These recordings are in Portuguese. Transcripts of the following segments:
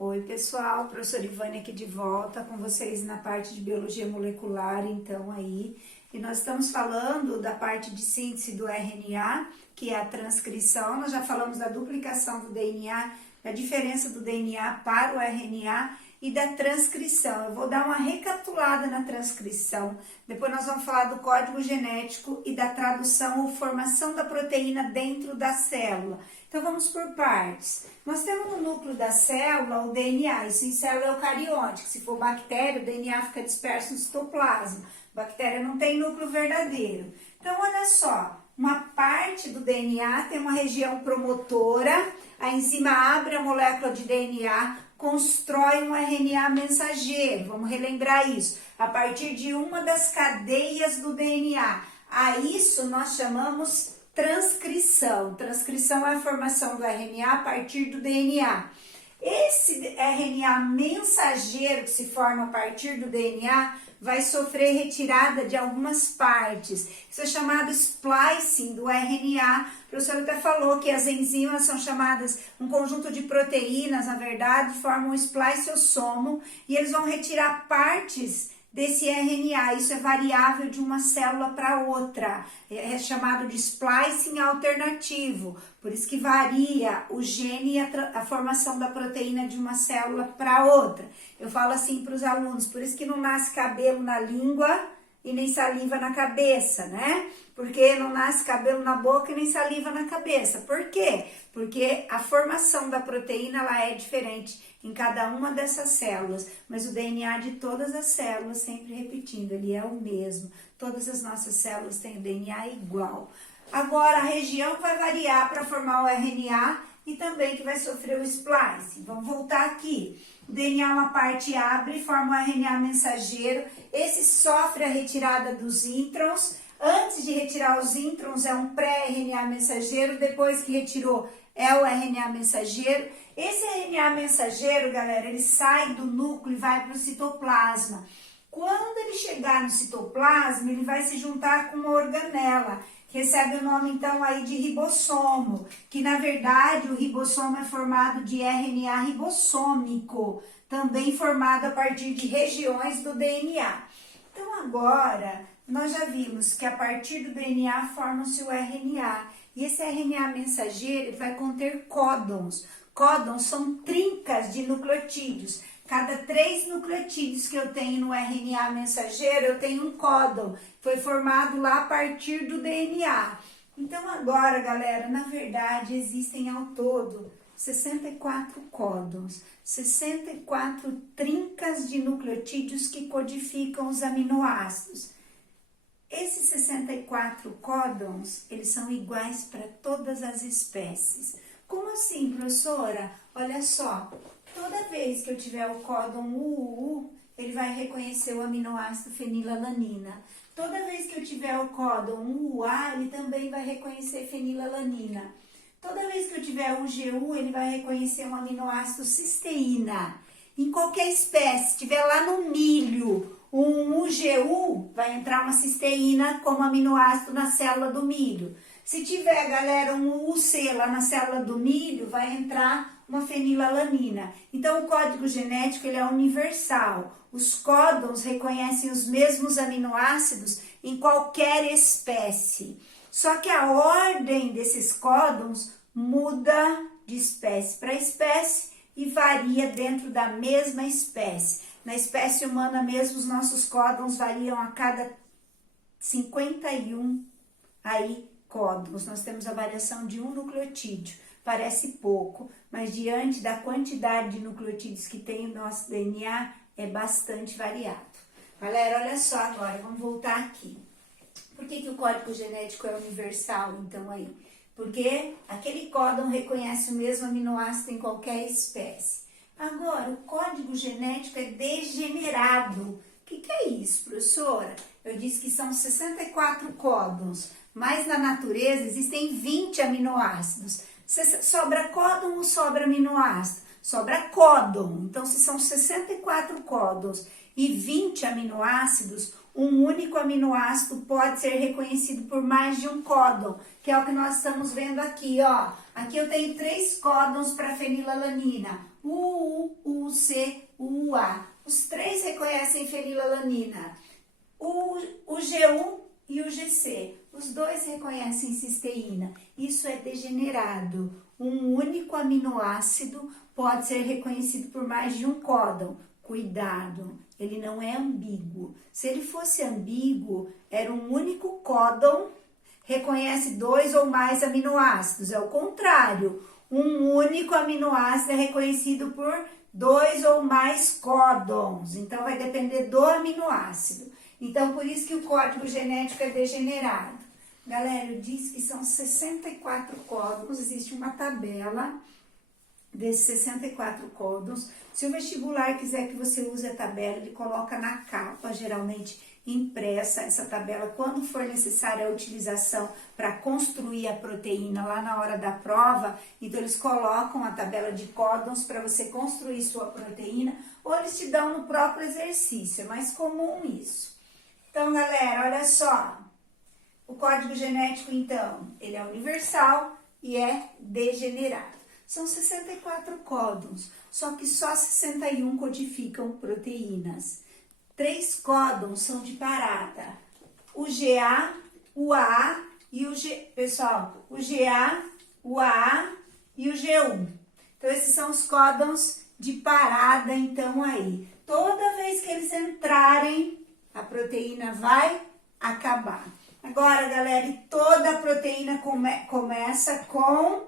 Oi pessoal, professora Ivânia aqui de volta com vocês na parte de biologia molecular, então aí. E nós estamos falando da parte de síntese do RNA, que é a transcrição. Nós já falamos da duplicação do DNA, da diferença do DNA para o RNA e da transcrição. Eu vou dar uma recapitulada na transcrição, depois nós vamos falar do código genético e da tradução ou formação da proteína dentro da célula. Então vamos por partes. Nós temos no núcleo da célula o DNA, isso em célula eucariótica. Se for bactéria, o DNA fica disperso no citoplasma. Bactéria não tem núcleo verdadeiro. Então olha só, uma parte do DNA tem uma região promotora, a enzima abre a molécula de DNA, constrói um RNA mensageiro, vamos relembrar isso, a partir de uma das cadeias do DNA. A isso nós chamamos transcrição. Transcrição é a formação do RNA a partir do DNA. Esse RNA mensageiro que se forma a partir do DNA vai sofrer retirada de algumas partes. Isso é chamado splicing do RNA. O professor até falou que as enzimas são chamadas, um conjunto de proteínas, na verdade, formam um spliceossomo e eles vão retirar partes desse RNA. Isso é variável de uma célula para outra. É chamado de splicing alternativo. Por isso que varia o gene e a formação da proteína de uma célula para outra. Eu falo assim para os alunos, por isso que não nasce cabelo na língua e nem saliva na cabeça, né? Porque não nasce cabelo na boca e nem saliva na cabeça. Por quê? Porque a formação da proteína ela é diferente em cada uma dessas células, mas o DNA de todas as células, sempre repetindo, ele é o mesmo. Todas as nossas células têm o DNA igual. Agora, a região vai variar para formar o RNA e também que vai sofrer o splicing. Vamos voltar aqui. O DNA, uma parte abre, forma o RNA mensageiro. Esse sofre a retirada dos introns. Antes de retirar os introns, é um pré-RNA mensageiro. Depois que retirou, é o RNA mensageiro. Esse RNA mensageiro, galera, ele sai do núcleo e vai para o citoplasma. Quando ele chegar no citoplasma, ele vai se juntar com uma organela. Recebe o nome, então, aí de ribossomo, que, na verdade, o ribossomo é formado de RNA ribossômico, também formado a partir de regiões do DNA. Então, agora, nós já vimos que a partir do DNA forma-se o RNA. E esse RNA mensageiro ele vai conter códons. Códons são trincas de nucleotídeos. Cada 3 nucleotídeos que eu tenho no RNA mensageiro, eu tenho um códon. Foi formado lá a partir do DNA. Então agora, galera, na verdade existem ao todo 64 códons, 64 trincas de nucleotídeos que codificam os aminoácidos. Esses 64 códons, eles são iguais para todas as espécies. Como assim, professora? Olha só, toda vez que eu tiver o códon UU, ele vai reconhecer o aminoácido fenilalanina. Toda vez que eu tiver o códon UA, ele também vai reconhecer fenilalanina. Toda vez que eu tiver o GU, ele vai reconhecer um aminoácido cisteína. Em qualquer espécie, se tiver lá no milho um UGU, vai entrar uma cisteína como aminoácido na célula do milho. Se tiver, galera, um UC lá na célula do milho, vai entrar uma fenilalanina. Então, o código genético ele é universal. Os códons reconhecem os mesmos aminoácidos em qualquer espécie. Só que a ordem desses códons muda de espécie para espécie e varia dentro da mesma espécie. Na espécie humana mesmo, os nossos códons variam a cada 51 códons. Nós temos a variação de um nucleotídeo. Parece pouco, mas diante da quantidade de nucleotídeos que tem o nosso DNA, é bastante variado. Galera, olha só agora, vamos voltar aqui. Por que o código genético é universal, então, aí? Porque aquele códon reconhece o mesmo aminoácido em qualquer espécie. Agora, o código genético é degenerado. O que é isso, professora? Eu disse que são 64 códons, mas na natureza existem 20 aminoácidos. Sobra códon ou sobra aminoácido? Sobra códon. Então, se são 64 códons e 20 aminoácidos, um único aminoácido pode ser reconhecido por mais de um códon, que é o que nós estamos vendo aqui, ó. Aqui eu tenho 3 códons para fenilalanina. U, C, U, A. Os três reconhecem fenilalanina. O G1 e o GC. Os dois reconhecem cisteína. Isso é degenerado. Um único aminoácido pode ser reconhecido por mais de um códon. Cuidado, ele não é ambíguo. Se ele fosse ambíguo, era um único códon, reconhece 2 ou mais aminoácidos. É o contrário, um único aminoácido é reconhecido por 2 ou mais códons. Então, vai depender do aminoácido. Então, por isso que o código genético é degenerado. Galera, diz que são 64 códons, existe uma tabela desses 64 códons. Se o vestibular quiser que você use a tabela, ele coloca na capa, geralmente impressa, essa tabela, quando for necessária a utilização para construir a proteína lá na hora da prova. Então, eles colocam a tabela de códons para você construir sua proteína, ou eles te dão no próprio exercício, é mais comum isso. Então, galera, olha só, o código genético, então, ele é universal e é degenerado. São 64 códons, só que só 61 codificam proteínas. 3 códons são de parada, o GA, o AA e o G... Pessoal, o GA, o AA e o G1. Então, esses são os códons de parada, então, aí. Toda vez que eles entrarem, a proteína vai acabar. Agora, galera, toda a proteína começa com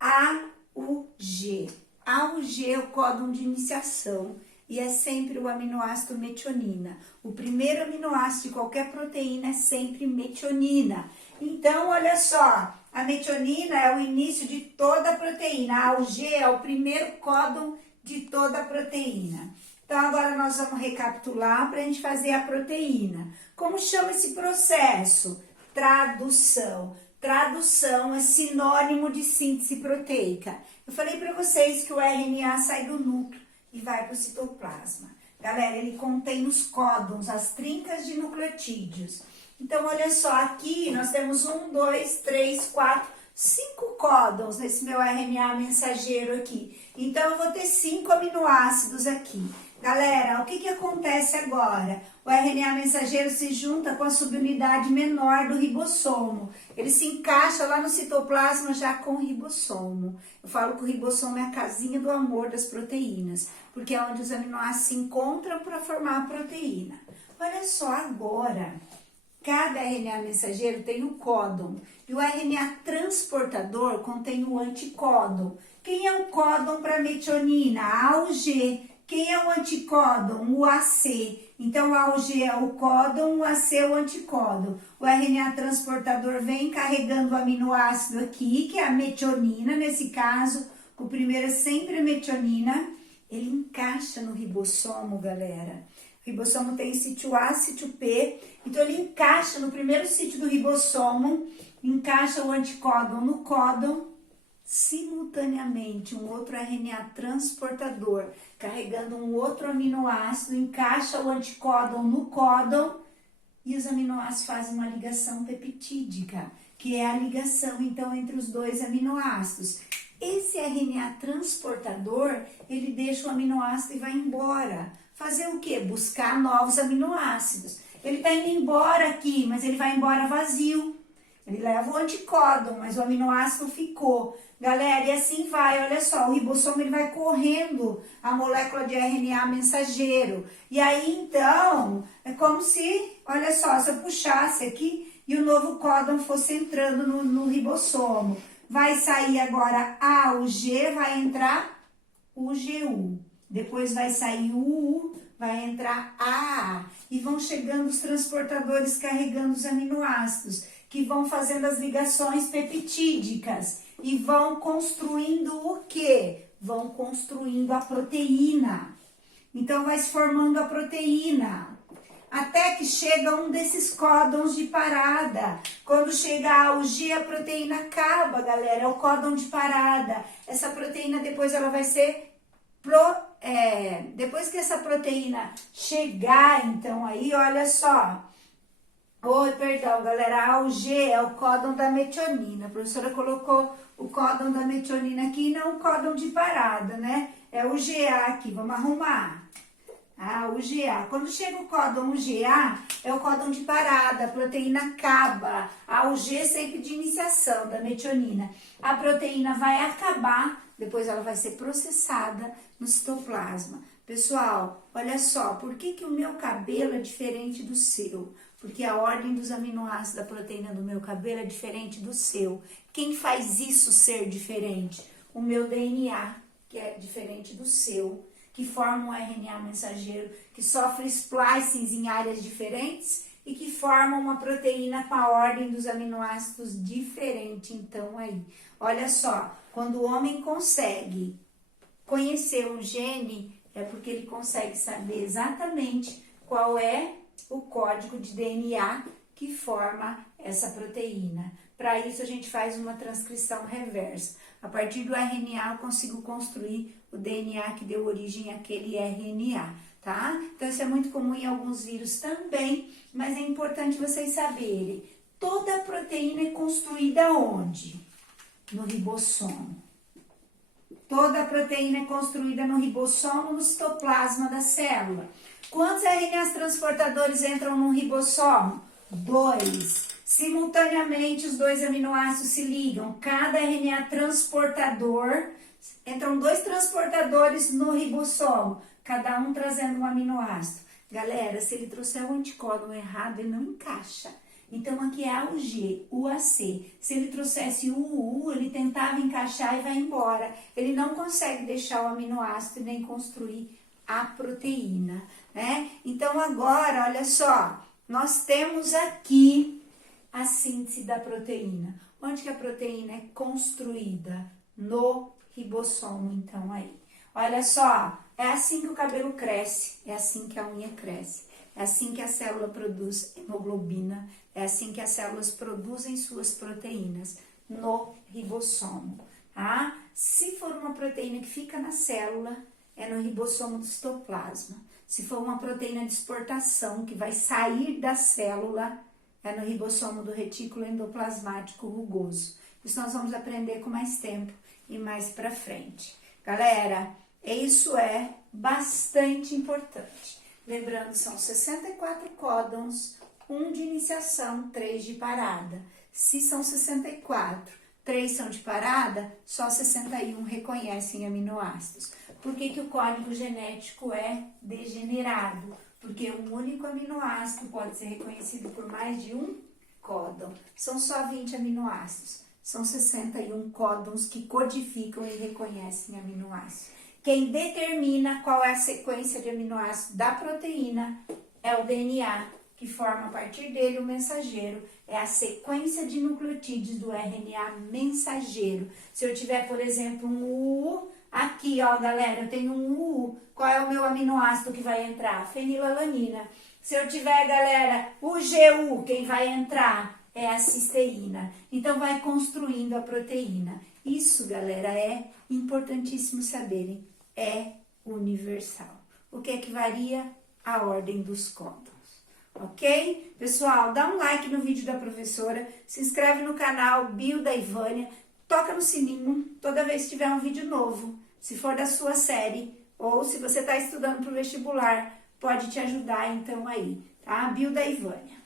AUG. AUG é o códon de iniciação e é sempre o aminoácido metionina. O primeiro aminoácido de qualquer proteína é sempre metionina. Então, olha só, a metionina é o início de toda a proteína. A AUG é o primeiro códon de toda a proteína. Então, agora nós vamos recapitular para a gente fazer a proteína. Como chama esse processo? Tradução. Tradução é sinônimo de síntese proteica. Eu falei para vocês que o RNA sai do núcleo e vai para o citoplasma. Galera, ele contém os códons, as trincas de nucleotídeos. Então, olha só, aqui nós temos 1, 2, 3, 4, 5 códons nesse meu RNA mensageiro aqui. Então, eu vou ter 5 aminoácidos aqui. Galera, o que acontece agora? O RNA mensageiro se junta com a subunidade menor do ribossomo. Ele se encaixa lá no citoplasma já com o ribossomo. Eu falo que o ribossomo é a casinha do amor das proteínas, porque é onde os aminoácidos se encontram para formar a proteína. Olha só agora, cada RNA mensageiro tem o códon e o RNA transportador contém o anticódon. Quem é o códon para metionina? A AUG. Quem é o anticódon? O AC. Então, o AUG é o códon, o AC é o anticódon. O RNA transportador vem carregando o aminoácido aqui, que é a metionina, nesse caso, o primeiro é sempre a metionina. Ele encaixa no ribossomo, galera. O ribossomo tem sítio A, sítio P, então ele encaixa no primeiro sítio do ribossomo, encaixa o anticódon no códon, simultaneamente um outro RNA transportador carregando um outro aminoácido, encaixa o anticódon no códon e os aminoácidos fazem uma ligação peptídica, que é a ligação então entre os dois aminoácidos. Esse RNA transportador, ele deixa o aminoácido e vai embora. Fazer o quê? Buscar novos aminoácidos. Ele está indo embora aqui, mas ele vai embora vazio. Ele leva o anticódon, mas o aminoácido ficou. Galera, e assim vai, olha só, o ribossomo ele vai correndo a molécula de RNA mensageiro. E aí, então, é como se, olha só, se eu puxasse aqui e o novo códon fosse entrando no ribossomo. Vai sair agora A, o G, vai entrar o GU. Depois vai sair o U, vai entrar a. E vão chegando os transportadores carregando os aminoácidos, que vão fazendo as ligações peptídicas e vão construindo o quê? Vão construindo a proteína. Então, vai se formando a proteína. Até que chega um desses códons de parada. Quando chega o G, a proteína acaba, galera. É o códon de parada. Essa proteína depois ela vai ser... depois que essa proteína chegar, então, aí, olha só... Oi, perdão, galera, a UG é o códon da metionina. A professora colocou o códon da metionina aqui e não o códon de parada, né? É o GA aqui, vamos arrumar. Ah, o GA. Quando chega o códon GA, é o códon de parada, a proteína acaba. O G sempre de iniciação da metionina. A proteína vai acabar, depois ela vai ser processada no citoplasma. Pessoal, olha só, por que que o meu cabelo é diferente do seu? Porque a ordem dos aminoácidos da proteína do meu cabelo é diferente do seu. Quem faz isso ser diferente? O meu DNA, que é diferente do seu, que forma um RNA mensageiro, que sofre splicings em áreas diferentes e que forma uma proteína com a ordem dos aminoácidos diferente. Então, aí, olha só, quando o homem consegue conhecer um gene, é porque ele consegue saber exatamente qual é o código de DNA que forma essa proteína. Para isso, a gente faz uma transcrição reversa. A partir do RNA, eu consigo construir o DNA que deu origem àquele RNA, tá? Então, isso é muito comum em alguns vírus também, mas é importante vocês saberem. Toda proteína é construída onde? No ribossomo. Toda proteína é construída no ribossomo, no citoplasma da célula. Quantos RNAs transportadores entram no ribossomo? 2. Simultaneamente, os 2 aminoácidos se ligam. Cada RNA transportador, entram 2 transportadores no ribossomo, cada um trazendo um aminoácido. Galera, se ele trouxer o anticódon errado, ele não encaixa. Então, aqui é A, o G, o AC. Se ele trouxesse o U, ele tentava encaixar e vai embora. Ele não consegue deixar o aminoácido e nem construir a proteína, né? Então, agora, olha só, nós temos aqui a síntese da proteína. Onde que a proteína é construída? No ribossomo, então, aí. Olha só, é assim que o cabelo cresce, é assim que a unha cresce. É assim que a célula produz hemoglobina, é assim que as células produzem suas proteínas, no ribossomo, tá? Se for uma proteína que fica na célula, é no ribossomo do citoplasma. Se for uma proteína de exportação que vai sair da célula, é no ribossomo do retículo endoplasmático rugoso. Isso nós vamos aprender com mais tempo e mais pra frente. Galera, isso é bastante importante. Lembrando, são 64 códons, 1 de iniciação, 3 de parada. Se são 64, 3 são de parada, só 61 reconhecem aminoácidos. Por que que o código genético é degenerado? Porque um único aminoácido pode ser reconhecido por mais de um códon. São só 20 aminoácidos. São 61 códons que codificam e reconhecem aminoácidos. Quem determina qual é a sequência de aminoácidos da proteína é o DNA, que forma a partir dele o mensageiro. É a sequência de nucleotídeos do RNA mensageiro. Se eu tiver, por exemplo, um U, aqui, ó, galera, eu tenho um U, qual é o meu aminoácido que vai entrar? Fenilalanina. Se eu tiver, galera, o GU, quem vai entrar é a cisteína. Então, vai construindo a proteína. Isso, galera, é importantíssimo saberem. É universal. O que é que varia? A ordem dos códons. Ok? Pessoal, dá um like no vídeo da professora, se inscreve no canal Bio da Ivânia, toca no sininho toda vez que tiver um vídeo novo. Se for da sua série ou se você está estudando para o vestibular, pode te ajudar então aí, tá? Bio da Ivânia.